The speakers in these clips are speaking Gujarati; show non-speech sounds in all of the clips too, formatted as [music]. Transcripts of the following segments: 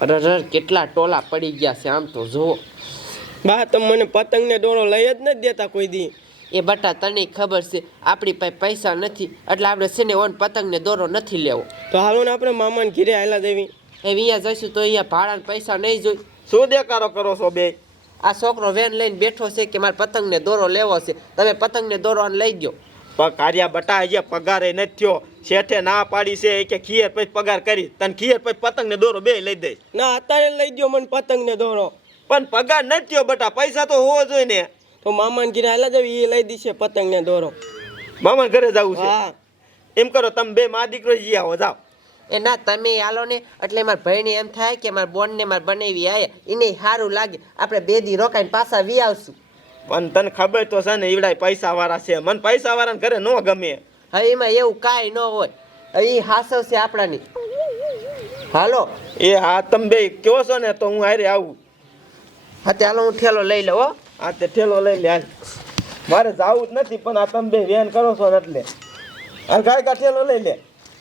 અરર કેટલા ટોલા પડી ગયા છે આમ તો જુઓ. બા તમે મને પતંગને દોરો લઈ જ નથી દેતા કોઈ દી. એ બટા તને ખબર છે આપણી પાસે પૈસા નથી એટલે આપણે છે ને ઓન પતંગને દોરો નથી લેવો. તો હાલો ને આપણે મામાને ઘીરે આયલા દેવી. એ અહીંયા જઈશું તો અહીંયા ભાડાના પૈસા નહીં જોઈ. શું દેકારો કરો છો બે? આ છોકરો વેન લઈને બેઠો છે કે મારે પતંગને દોરો લેવો છે. તમે પતંગને દોરો અને લઈ ગયો. પણ કાર્યા બટા હજી પગારે નથી થયો. શેઠે ના પાડી છે કે ખીયર પછી પગાર કરી તને ખીયર પછી પતંગ ને દોરો બે લઈ દઈશ. ના અત્યારે લઈ દો મને પતંગ ને દોરો. પણ પગાર નથી થયો બટા પૈસા તો હોવો જોઈએ ને. તો મામાને ઘીરે આયલા જાવ એ લઈ દીશે પતંગને દોરો. મામાન ઘરે જવું છે? હા. એમ કરો તમે બે મા દીકરો જઈ આવો જાઓ. એ ના તમે હાલો ને એટલે મારા ભાઈને એમ થાય કે મારા બોનને મારે બનાવી આયા એને સારું લાગે આપણે બે દી રોકાઈને પાછા વી આવશું. પણ તને ખબર તો છે ને ઈવડાય પૈસા વાળા છે. મને પૈસા વાળાને ઘરે ન ગમે. હવે એમાં એવું કાંઈ ન હોય. એ હાસવ છે આપણાની. હાલો. એ હા તમે બે કયો છો ને તો હું હારે આવું. હા તે હાલો હું ઠેલો લઈ લઉં હો. આ તે ઠેલો લઈ લે હાલ. મારે જાવું જ નથી પણ આ તમે બે વેન કરો છો ને એટલે. હાલ ગાય કા ઠેલો લઈ લે.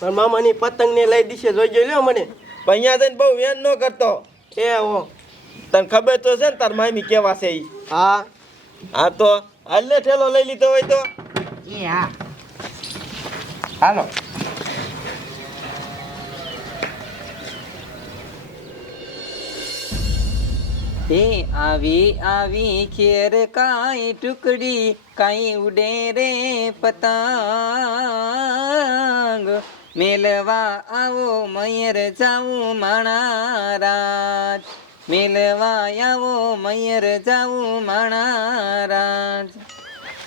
પણ મામાની પતંગને લઈ દીશે જોઈ જોઈ લ્યો મને. પણ અહીંયા જઈને બહુ વેન ન કરતો. એ હો. તને ખબર તો છે ને તાર મામી કેવા છે ઈ. હા. હા તો હાલ ઠેલો લઈ લીધો હોય તો. એ હા. હાલો. એ આવી આવી ખેર કાંઈ ટુકડી કાંઈ ઉડે રે પતંગ. મેલવા આવો મયર જાવું મણારાજ. મેલવા આવો મયર જાવું મણારાજ.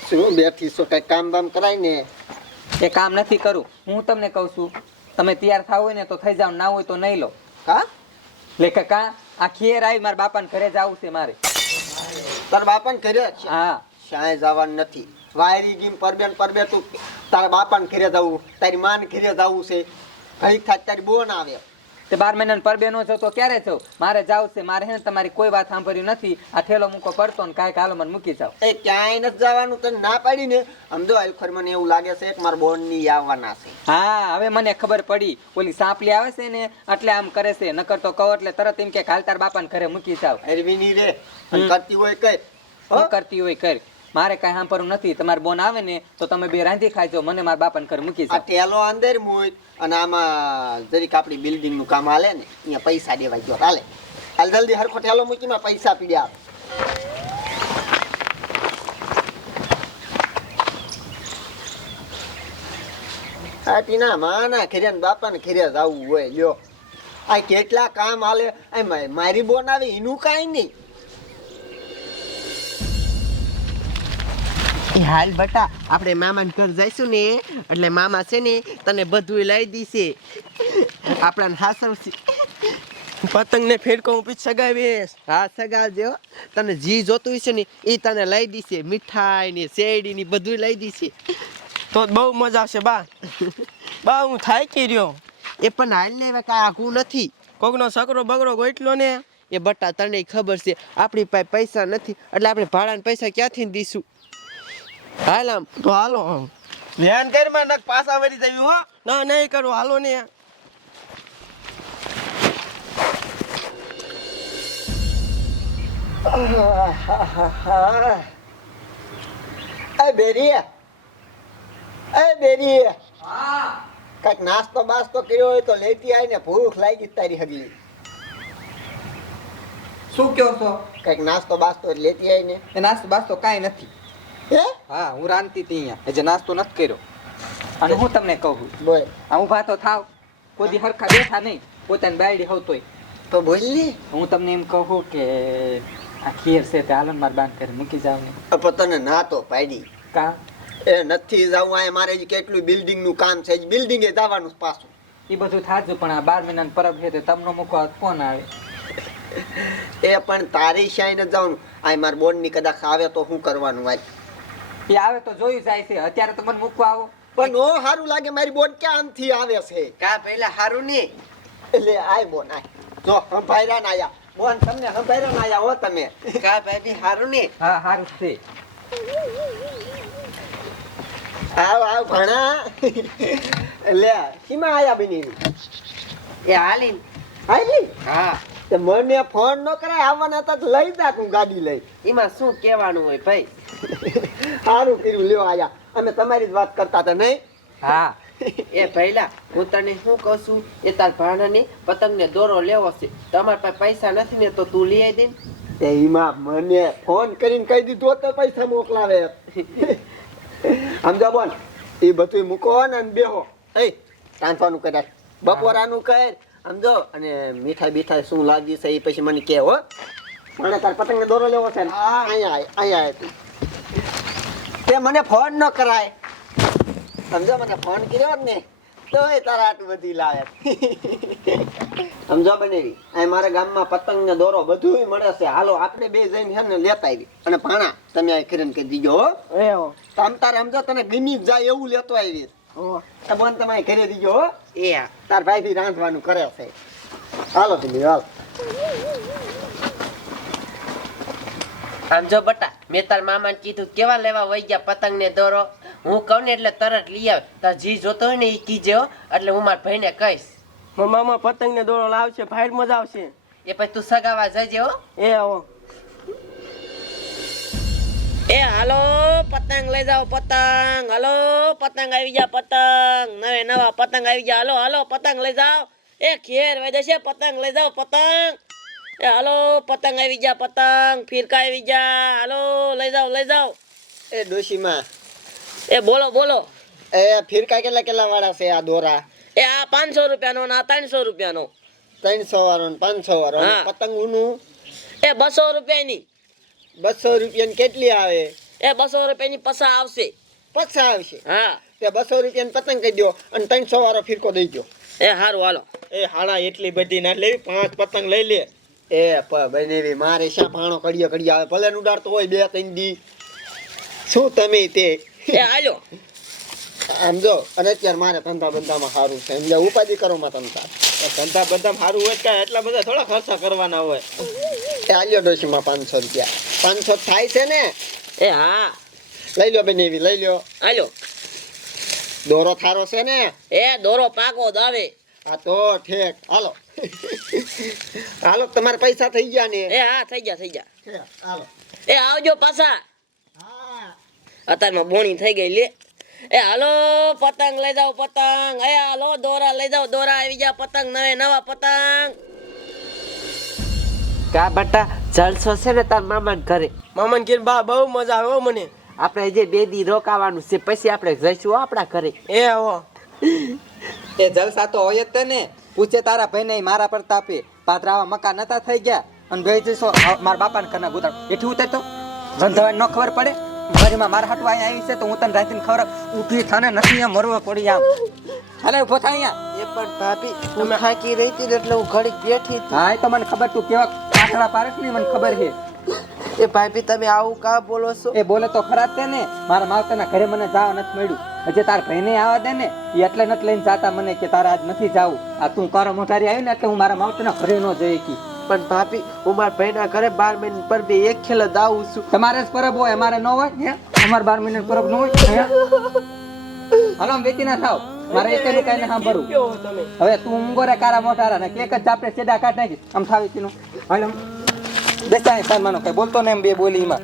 શું બેઠી છો? કઈ કામ બામ કરાય ને? એ કામ નથી કરું. હું તમને કહું છું તમે તૈયાર થાવ હોય ને તો થઈ જાવ ના હોય તો નહીં લો. કા? કાકા આ ખેર આવી મારા બાપાને ઘરે જવું છે મારે. તાર બાપાને ઘરે હા. શાય જવાનું નથી. વાયરી ગીમ પરબેન પરબે તું તારા બાપાને ઘરે જવું તારી માને ઘરે જવું છે. ઘડીક થાય તારી બોન આવે. તે બાર મહિના પર બેનો છો તો ક્યારે છો? મારે જાવ છે મારે હે તમારી કોઈ વાત સાંભળ્યું નથી. આ ઠેલો મૂકો પડતો ને કાંઈક હાલો મને મૂકી જાવ. એ ક્યાંય નથી જવાનું તને ના પાડી ને સમજો આખર મને એવું લાગે છે કે મારા બોનની આવવાના છે. હા હવે મને ખબર પડી. ઓલી સાંપલી આવે છે ને એટલે આમ કરે છે. નકર તો કહો એટલે તરત એમ કે કાલ તાર બાપાને ઘરે મૂકી જાવ. અરવીની રે કરતી હોય કઈ કરતી હોય કર. મારે કાંઈ સાંભળવું નથી. તમારે બોન આવે ને તો તમે બે રાંધી ખાજો. મને મારા બાપાને ઘર મૂકી આ ટેલો અંદર મોય અને આમાં જરીક આપણી બિલ્ડિંગનું કામ હાલે ને અહીંયા પૈસા દેવાય ગયો. હાલે. હાલ જલ્દી હરખો ટેલો માં પૈસા પીડ્યા આ ટીના માના ખીરે ને બાપા ને ખીરે જવું હોય. લ્યો. આ કેટલા કામ હાલે. મારી બોન આવે એનું કાંઈ નહીં. હાલ બટા આપણે મામાને ઘર જઈશું ને એટલે મામા છે ને તને બધું લઈ દીશે. આપણાને હાસવશે પતંગને ફેરકો હું પીછ સગાવીશ. હા સગાવજો તને જી જોતું હશે ને એ તને લઈ દીશે. મીઠાઈ ને શેરડી ને બધું લઈ દીશે. તો બહુ મજા આવશે બા. બા હું થાકી રહ્યો? એ પણ હાલ ને હવે કાંઈ આઘું નથી. કોકનો સકરો બગડો ગોઈટલો ને. એ બટા તને ખબર છે આપણી પાસે પૈસા નથી એટલે આપણે ભાડાના પૈસા ક્યાંથી દઈશું? હાલ આમ. તો હાલો આમ. વેન કરીમાં નક પાછા વળી જવી હો. ના નહીં કરું હાલો ને. એ બેરી એ બેરી કંઈક નાસ્તો બાસ્તો કર્યો હોય તો લેતી આવીને ભૂખ લાગી તારી હગલી. શું કહો છો? કંઈક નાસ્તો બાસ્તો લેતી આવીને. એ નાસ્તો બાસ્તો કાંઈ નથી. હે? હા હું રાંધતી હતી અહીંયા. હજી નાસ્તો નથી કર્યો. અને હું તમને કહું બોલ. હું ભાતો થાવ. કોઈ હરખા બેઠા નહીં પોતાની બાયડી હોતોય તો બોલની. હું તમને એમ કહું કે આ ખીર છે તે હાલો માર બાંધ કરી મૂકી જાવ ને. પોતાને તને ના તો પાડી. કા? એ નથી જવું આ મારે હજી કેટલું બિલ્ડિંગનું કામ છે બિલ્ડિંગે જવાનું પાછું. એ બધું થાજુ પણ આ બાર મહિનાની પરબ છે તે તમને મૂકવા કોણ આવે? એ પણ તારી શાય ને જવાનું આ મારા બોનની કદાચ આવે તો શું કરવાનું વાત. એ આવે તો જોયું જાય છે. અત્યારે તો મને મૂકવા આવો. પણ નો સારું લાગે મારી બોન ક્યાંથી આવે છે? કા પહેલા હારું ની એટલે આય બોન આય. જો સંભાયરા ના આયા. બોન તમને સંભાયરા ના આયા હો તમે. કા ભાઈ હારું ની હા સારું છે. આવ આવ ભણા. લે સીમા આયા બની? એ હાલીન. હાલી હા. તે મને ફોન ન કરાય આવવાના હતા તો લઈ જા તું ગાડી લઈ. એમાં શું કહેવાનું હોય ભાઈ? સારું કર્યું લ્યો આયા. અમે તમારી જ વાત કરતા હતા નહીં? હા. [laughs] એ ભઈલા હું તને શું કહું છું? એ તાર ભાણાને પતંગને દોરો લેવો છે. તમારા પાસે પૈસા નથી ને તો તું લઈ આવી દે ને. એમાં મને ફોન કરીને કહી દીધું તો પૈસા મોકલાવે [laughs] સમજો બોલ એ બધું મૂકો ને બેહો. એ ટાંચવાનું કદાચ બપોરાનું કહે સમજો? અને મીઠાઈ બીઠાઈ શું લાગી છે એ પછી મને કે હો. મને તાર પતંગને દોરો લેવો છે અહીંયા આય, અહીંયા તું. તે મને ફોન ન કરાય. સમજો મને ફોન કર્યો જ ને તોય તારા આટલું બધી લાવે. સમજો બનેવી આ મારા ગામમાં પતંગ ને દોરો બધું મળે છે. હાલો આપણે બે જઈને છે ને લેતા આવી અને ભાણા તમે આ કરીને કહી દીજો હો. એ તમ તારે સમજો તને ગમી જાય એવું લેતો આવી હો. તો બોન તમે કરી દીજો હો. એ હા. તાર ભાઈ થી રાંધવાનું કરે છે. હાલો તમે હાલ. આમ જો બટા મેં તાર મામાને કીધું કેવા લેવા વહી ગયા પતંગ ને દોરો? હું કહું ને એટલે તરત લઈ આવે. તાર જી જોતો હોય ને એ કીજે હો એટલે હું મારા ભાઈને કહીશ. મામા પતંગ ને દોરો લાવશે ફાઈટ મજા આવશે. એ પછી તું સગાવા જજે હો. એ હો એ હાલો પતંગ લઈ જાઓ પતંગ. હાલો પતંગ આવી જા પતંગ. નવે નવા પતંગ આવી જા હાલો હાલો પતંગ લઈ જાઓ. એ ખેર વાજે છે પતંગ લઈ જાઓ પતંગ. એ હાલો પતંગ આવી જા પતંગ ફિરકા આવી જા હાલો લઈ જાઓ લઈ જાઓ એ ડોશીમાં એ બોલો બોલો એ ફિરકા કેટલા કેટલા વાળા છે આ દોરા એ આ પાંચસો રૂપિયાનો ને આ ત્રણસો રૂપિયાનો ત્રણસો વાળો ને પાંચસો વાળો હા. પતંગનું એ બસો રૂપિયાની બસો રૂપિયાની કેટલી આવે એ બસો રૂપિયાની પસા આવશે પચાસ આવશે હા તે બસો રૂપિયાની પતંગ કહી દો અને ત્રણસો વાળો ફિરકો દઈ દો એ સારું હાલો એ હાડા એટલી બધી ના લેવી પાંચ પતંગ લઈ લે એ પણ બનેવી મારે શા ભાણો કડિયો કડિયો આવે? ભલે ઉડાડતો હોય બે ત્રણ દી. શું તમે તે? એ હાલો. આમ જો અને અત્યારે મારે ધંધા બંધામાં સારું છે. સમજ્યા ઉપાધિ કરો માં ધંધા. ધંધા બધામાં સારું હોય કાંઈ? એટલા બધા થોડા ખર્ચા કરવાના હોય. એ આલ્યો ડોશીમાં પાંચસો રૂપિયા. પાંચસો થાય છે ને? એ હા. લઈ લો બેન એવી લઈ લો હાલો. દોરો થારો છે ને? એ દોરો પાકો જ આવે. આ તો ઠેક. હાલો. હાલો તમારા પૈસા થઈ ગયા ને? એ હા થઈ ગયા થઈ ગયા. હાલો. એ આવજો પાછા. હા. અત્યારમાં બોણી થઈ ગઈ લે. એ હાલો પતંગ લઈ જાઓ પતંગ. એ હાલો દોરા લઈ જાઓ દોરા આવી જા પતંગ નવે નવા પતંગ. કા બટા જલસો છે ને તાર મામાન ઘરે? મામાન ઘેર બા બહુ મજા આવે હો મને. આપણે જે બે દી રોકાવાનું છે પછી આપણે જઈશું આપણા ઘરે. એ હો એ જલસા તો હોય જ તે ને પૂછે તારા ભાઈને મારા પર તાપી પાત્રાવા મકા નતા થઈ ગયા? અને ભાઈ જઈશો મારા બાપાને ઘરના ગુદાર એઠી ઉતરતો ધંધવાય ન ખબર પડે? ઘરમાં મારા હાટવા અહીંયા આવી છે તો હું તને રાતીને ખબર ઉઠી થાને નથી અહીંયા મરવો પડી આમ. હાલે ઊભો થા અહીંયા. એ પણ ભાભી તમે હાકી રહી હતી એટલે હું ઘડીક બેઠી હતી. હા તો મને ખબર તું કેવા કાઠડા પારસની મને ખબર છે. એ ભાભી તમે આવું કા બોલો છો? એ બોલે તો ખરા તે ને મારા માવતરના ઘરે મને જવા નથી મળ્યું. હજી તાર ભાઈને આવા દે ને એ એટલે નથી લઈને જાતા મને કે તારે આજ નથી જાવું. આ તું કરો મોટારી આવી ને એટલે હું મારા માવતરના ઘરે ન જઈ કી પણ ભાભી હું મારા ભાઈના ઘરે બાર મહિના પર બે એક ખેલ જ આવું છું. તમારે જ પરબ હોય અમારે ન હોય હે અમારે બાર મહિના પરબ ન હોય? હાલો વેચી ના થાવ. મારે એકલું કઈ સાંભળવું. કેવો હવે તું ઊંઘો રે કારા મોટારા ને કેક જ આપણે સેડા કાઢ નાખી આમ થાવી તીનું હાલ. આમ સાહેબ માનો કઈ બોલતો ને એમ બે બોલી એમાં.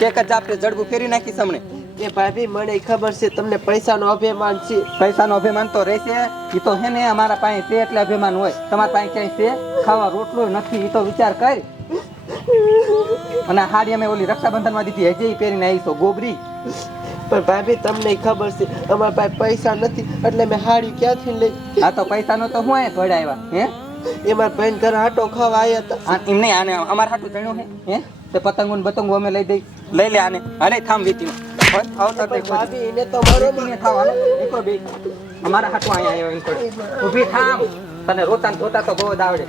કેક જ આપણે જડબું ફેરી નાખી સામને એ ભાભી મને ખબર છે તમને પૈસાનો અભિમાન છે. પૈસાનો અભિમાન તો રહેશે. એ તો હે ને અમારા પાસે છે એટલે અભિમાન હોય. તમારા પાસે ક્યાંય છે? ખાવા રોટલો નથી એ તો વિચાર કર. અને હાડી અમે ઓલી રક્ષાબંધનમાં દીધી. હજી પહેરીને આવી છો ગોબરી. પણ ભાભી તમને ખબર છે અમારા પાસે પૈસા નથી એટલે મેં હાડી ક્યાંથી લઈ? આ તો પૈસાનો તો હું અહીંયા ધોડા આવ્યા હે? એ મારા બહેન ઘરે હાટો ખાવા આવ્યા હતા. આ એમ નહીં આને અમારા હાટું જણ્યું હે હે? તે પતંગો ને બતંગો અમે લઈ દઈ. લઈ લે આને. હાલે થામ વીતી આવતા ભાભી એને તો ને થાવ હાલો. નીકળો બે. અમારા હાટું અહીંયા આવ્યો કોઈ ઊભી થામ. તને રોતા ને ધોતા તો બહુ જ આવડે.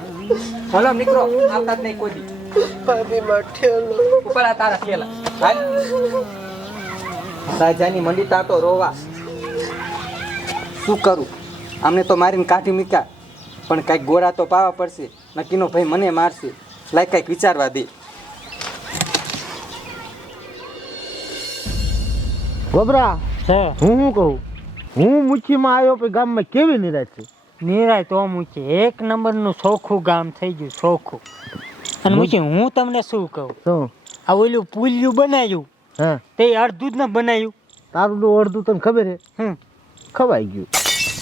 હાલો નીકળો. આવતા જ નહીં કોઈ દી. ભાભી મઠેલો ઉપર આ તારા થેલા. હાલ. રાજાની મંડી તા તો રોવા. શું કરું? આમને તો મારીને કાઢી મૂક્યા. પણ કાંઈક ગોળા તો પાવા પડશે. નક્કીનો ભાઈ મને મારશે. લાય કાંઈક વિચારવા દે. ગોબરા હું. શું કહું? હું મુઠ્ઠીમાં આવ્યો પછી ગામમાં કેવી નિરાશ છે નિરાય તો મૂકે એક નંબરનું ચોખ્ખું ગામ થઈ ગયું ચોખ્ખું અને મૂકે હું તમને શું કહું? શું? આ ઓલું પુલિયું બનાવ્યું હા. તે અડધું જ ન બનાવ્યું તારું તો અડધું તને ખબર છે હમ. ખવાઈ ગયું.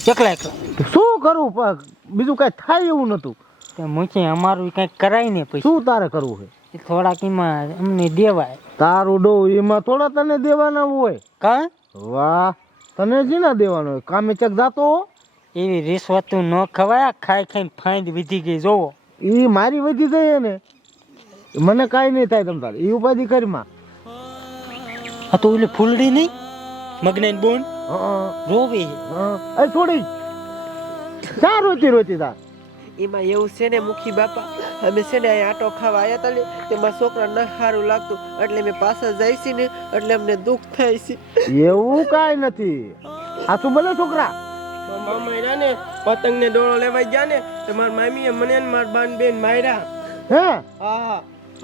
એકલા એકલા. શું કરું? પણ બીજું કાંઈ થાય એવું નતું તે મૂકે અમારું કંઈક કરાય ને પછી. શું તારે કરવું છે એ થોડાક એમાં અમને દેવાય. તારું ડો એમાં થોડા તને દેવાના હોય. કા? વાહ તને જ ના દેવાનો હોય? કામે ચક જાતો હો? એવી રિશ્વતું ન ખવાય ખાઈ ખાઈને ફાઈન વિધી ગઈ જોવો. એ મારી વધી જાય ને મને કાંઈ નહીં થાય તમ તારે. એ ઉપાધિ કરીમાં આ તો ઓલી ફૂલડી નહીં મગનાઈન બોન? હા રોવે હા. એ છોડી. શા રોતી રોતી તાર? એમાં એવું છે ને મુખી બાપા અમે છે ને અહીંયા આટો ખાવા આવ્યા હતા ને તેમાં છોકરા ન સારું લાગતું. એટલે મેં પાછા જાય છે ને એટલે અમને દુઃખ થાય છે. એવું કાંઈ નથી. આ શું બોલે છોકરા. મામા માર્યા ને પતંગ ને દોડો લેવા ગયા ને તો મામી મામીએ મને ને માર બાન બેન માર્યા. હે? હા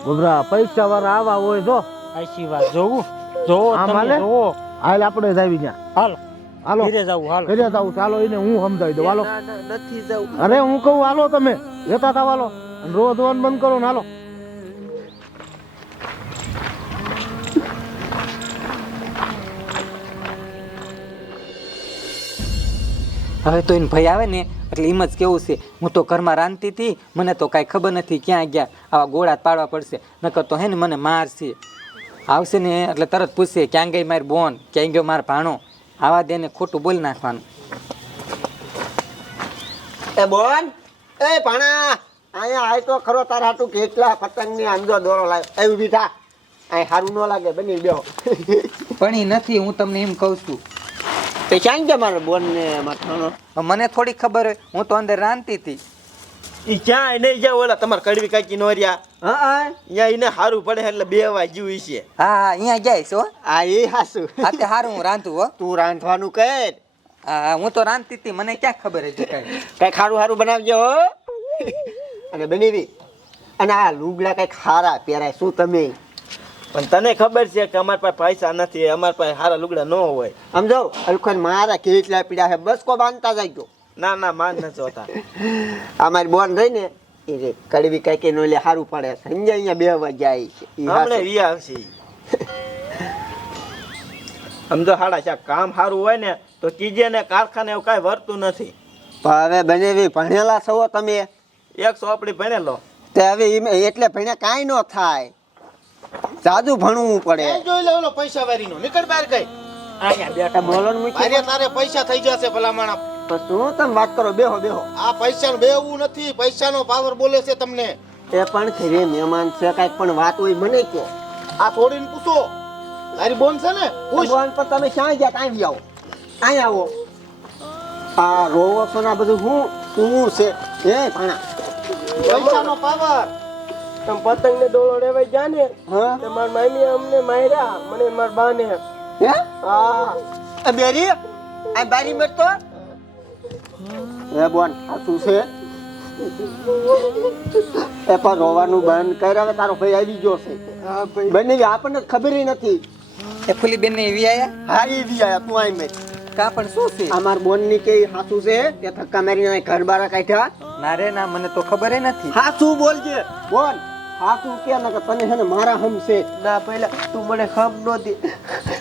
ગોબરા પૈસા વાળા આવા હોય જો. આશીર્વાદ જોવું. જોવો તમે જોવો. હાલ આપણે જ આવી ત્યાં હાલો. હાલો. ઘરે જાવું હાલો. ઘરે જાવ ચાલો એને હું સમજાવી દઉં. હાલો. નથી જવું અરે હું કહું હાલો તમે. લેતા થાવ હાલો. રોજ ધોવાનું બંધ કરો ને હાલો. હવે તો એને ભય આવે ને એટલે એમ જ કેવું છે. હું તો ઘરમાં રાંધતી હતી મને તો કાંઈ ખબર નથી ક્યાં ગયા. આવા ગોળા પાડવા પડશે. નકર તો હે ને મને મારશે. આવશે ને એટલે તરત પૂછશે ક્યાં ગઈ મારી બોન? ક્યાં ગયો મારો ભાણો? આવા દે ને ખોટું બોલી નાખવાનું. એ બોન એ પાણા અહીંયા આય તો ખરો તારા હાટું કેટલા પતંગની આંજો દોરો લાવ એ ઊભી થા. અહીં સારું ન લાગે બની બેહો. પણ એ નથી હું તમને એમ કહું છું. તે ક્યાં મારો મારા બોન ને માથાનો? મને થોડી ખબર હોય હું તો અંદર રાંધતી હતી. ઈ ક્યાંય નહીં ગયા ઓલા તમારા કડવી કાકી નો રહ્યા. હા અહીંયા એને સારું પડે એટલે બે જીવ છે. હા હા અહીંયા જાય છો હા. એ હાસુ હા તે સારું હું રાંધું હો. તું રાંધવાનું કર હા હા, તો રાંધતી હતી મને ક્યાં ખબર હતી કાંઈ. કઈ ખારું સારું બનાવજો હો. અને બની અને આ લુગડા કંઈક ખારા પહેરાય શું તમે? પણ તને ખબર છે કે અમારા પાસે પૈસા નથી અમારા પાસે સારા લુગડા ન હોય. સમજો અલખન મારા કેટલા પીડા છે બસ કો બાંધતા જાય ના ના માન નથી હોતા. [laughs] અમારી બોન રહી ને એ રે કડવી કઈ નો લે સારું પડે સમજે અહીંયા બે વાગ્યા છે. ઈ હમણે હાચું. આવશે. [laughs] ઈ. સમજો હાડા છે કામ સારું હોય ને તો કીજે ને કારખાને એવું કાંઈ વર્તું નથી. પણ હવે બનેવી ભણેલા છો તમે? એક સોપડી ભણેલો. તે હવે એટલે ભણ્યા કાંઈ ન થાય. જાદુ ભણવું પડે. જોઈ લે પૈસા વારીનો નીકળ બહાર ગઈ. અહીંયા બેઠા બોલો મૂકી. તારે પૈસા થઈ જશે ભલામણ તો શું તમે વાત કરો? બેહો બેહો. આ પૈસા બેહવું નથી. પૈસાનો પાવર બોલે છે તમને. એ પણ ઘરે મહેમાન છે કાંઈક પણ વાત હોય મને કે. આ થોડીને પૂછો. તારી બોન છે ને? પૂછ ભગવાન પર તમે ક્યાં ગયા? કાંઈ જાઓ આવો. અહીં આવો. આ રોવો છો ના આ બધું હું? શું છે. એ ભાણા. પૈસાનો પાવર તમે પતંગ ને દોરો રેવાઈ ગયા ને હા? મારા મામીએ અમને માર્યા મને માર બાને. હે? હા. આ બેરી? આ બારી મત તો એ બોન આ શું છે? એ પણ રોવાનું બંધ કર હવે તારો ભાઈ આવી ગયો છે. બની ગઈ આપણને ખબર ય નથી. એ ફૂલી બેન ને એવી આયા? હા એ બી આયા તું આઈ મેં. કા પણ શું છે? અમાર બોનની કે હાસુ છે? તે થક્કા મારીને ઘર બારા કાઢ્યા. ના રે ના મને તો ખબર નથી. હાસુ બોલજે બોલ હાસુ કે ને કે તને છે ને મારા હમ છે ના પહેલા તું મને હમ ન દે.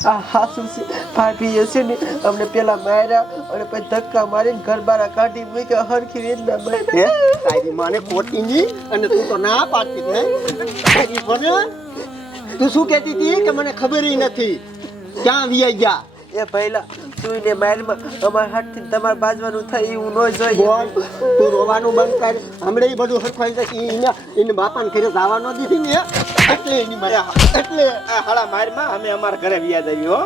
આ હાસુ છે ભાભી છે ને અમને પેલા માર્યા અને પછી ધક્કા મારીને ઘર બારા કાઢી મૂક્યા હરખી માર્યા. હે? તારી માને ખોટી ની અને તું તો ના પાડતી હે તારી મને? તું શું કહેતી હતી કે મને ખબર નથી? ક્યાં વિયા ગયા? એ પહેલા તું ને મારમાં અમારા હાથથી તમારા બાજવાનું થાય એવું ન જોઈએ. બોલ તું રોવાનું બંધ કર. હમણે એ બધું હરખાઈ જશે. એને એને બાપાને ઘરે જવા ન દીધી ને એટલે એની મારે એટલે હાડા મારમાં અમે અમારા ઘરે વ્યાજ આવી હો.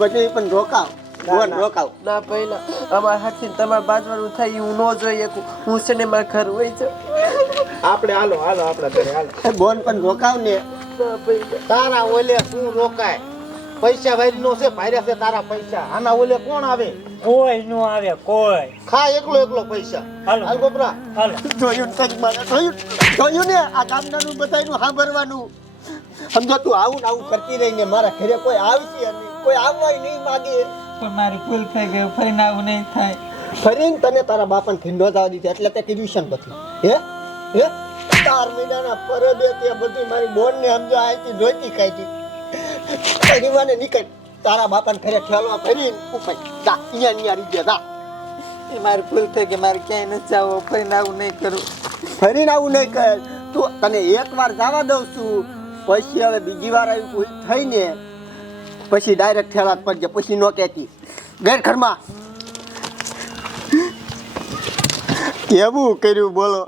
બધે પણ રોકાવ. બોલ રોકાવ. ના પહેલા અમારા હાથથી તમારા બાજવાનું થાય એવું ન જોઈએ. હું છે ને મારા ઘર હોય છે આપણે હાલો હાલો આપણા ઘરે હાલો. બોન પણ રોકાવ ને ના તારા ઓલે શું રોકાય? પૈસા વાળી નો છે ભાર્યા છે તારા પૈસા. આના ઓલે કોણ આવે? કોઈ નો આવે કોઈ. ખા એકલો એકલો પૈસા. હાલો. હાલ ગોપરા. હાલો. જોયું ને તારી માને જોયું જોયું ને આ ગામડાનું બધાયનું સાંભળવાનું. સમજો તું આવું ને આવું કરતી રહીને મારા ઘરે કોઈ આવશે કોઈ આવવાય નહીં માગે. પણ મારી ભૂલ થઈ ગઈ ફરીને આવું નહીં થાય. ફરીને તને તારા બાપાને ખીંડો જવા દીધી એટલે તે કીધું છે પછી હે? હે? ચાર મહિનાના પરદે તે બધી મારી બોનને સમજો આઈતી જોઈતી ખાઈતી પરિવારને નીકળ. તારા બાપાને ઘરે ઠેલવા ફરીને ઉપાય. જા અહીંયા અહીંયા રીજે જા. એ મારી ભૂલ થઈ કે મારે ક્યાંય ન જવું ફરીને આવું નહીં કરું. ફરીને આવું નહીં કર. તું તને એક વાર જવા દઉં છું પછી હવે બીજી વાર આવી ભૂલ થઈને પછી ડાયરેક્ટ ઠેલા જ પડજે પછી નો કહેતી. ઘરમાં કેવું કર્યું બોલો.